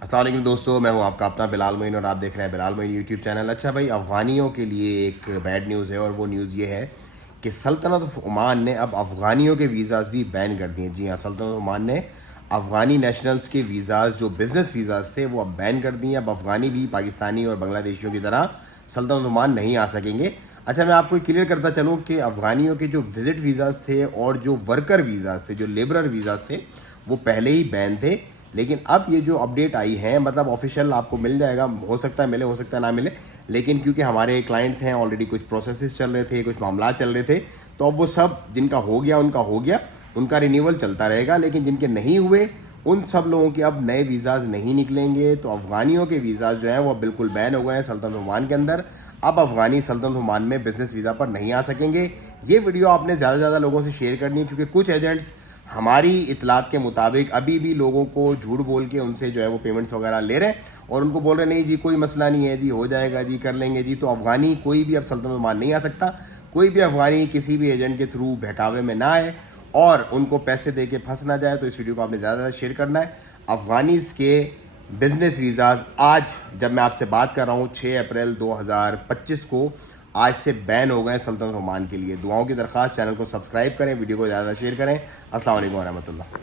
السلام علیکم دوستو، میں ہوں آپ کا اپنا بلال معین اور آپ دیکھ رہے ہیں بلال معین یوٹیوب چینل۔ اچھا بھائی، افغانیوں کے لیے ایک بیڈ نیوز ہے، اور وہ نیوز یہ ہے کہ سلطنت آف عمان نے اب افغانیوں کے ویزاز بھی بین کر دیے۔ جی ہاں، سلطنت عمان نے افغانی نیشنلز کے ویزاز، جو بزنس ویزاز تھے، وہ اب بین کر دیے۔ اب افغانی بھی پاکستانی اور بنگلہ دیشیوں کی طرح سلطنت عمان نہیں آ سکیں گے۔ اچھا، میں آپ کو کلیئر کرتا چلوں کہ افغانیوں کے جو وزٹ ویزاز تھے اور جو ورکر ویزاز تھے، جو لیبرر ویزاز تھے، وہ پہلے ہی بین تھے۔ لیکن اب یہ جو اپڈیٹ آئی ہے، مطلب آفیشیل آپ کو مل جائے گا، ہو سکتا ہے ملے، ہو سکتا ہے نہ ملے، لیکن کیونکہ ہمارے کلائنٹس ہیں، آلریڈی کچھ پروسیسز چل رہے تھے، کچھ معاملات چل رہے تھے، تو اب وہ سب جن کا ہو گیا ان کا رینیول چلتا رہے گا، لیکن جن کے نہیں ہوئے ان سب لوگوں کے اب نئے ویزاز نہیں نکلیں گے۔ تو افغانیوں کے ویزاز جو ہیں وہ بالکل بین ہو گئے ہیں سلطنت عمان کے اندر۔ اب افغانی سلطنت عمان میں بزنس ویزا پر نہیں آ سکیں گے۔ یہ ویڈیو آپ نے زیادہ سے زیادہ لوگوں سے شیئر کرنی ہے، کیونکہ کچھ ایجنٹس ہماری اطلاعات کے مطابق ابھی بھی لوگوں کو جھوٹ بول کے ان سے جو ہے وہ پیمنٹس وغیرہ لے رہے ہیں، اور ان کو بول رہے ہیں نہیں جی کوئی مسئلہ نہیں ہے جی، ہو جائے گا جی، کر لیں گے جی۔ تو افغانی کوئی بھی اب سلطنت عمان نہیں آ سکتا۔ کوئی بھی افغانی کسی بھی ایجنٹ کے تھرو بہکاوے میں نہ آئے اور ان کو پیسے دے کے پھنس نہ جائے۔ تو اس ویڈیو کو آپ نے زیادہ سے زیادہ شیئر کرنا ہے۔ افغانیز کے بزنس ویزاز آج جب میں آپ سے بات کر رہا ہوں 6 اپریل 2025 کو آج سے بین ہو گئے سلطنت عمان کے لیے۔ دعاؤں کی درخواست، چینل کو سبسکرائب کریں، ویڈیو کو زیادہ شیئر کریں۔ السلام علیکم ورحمۃ اللہ۔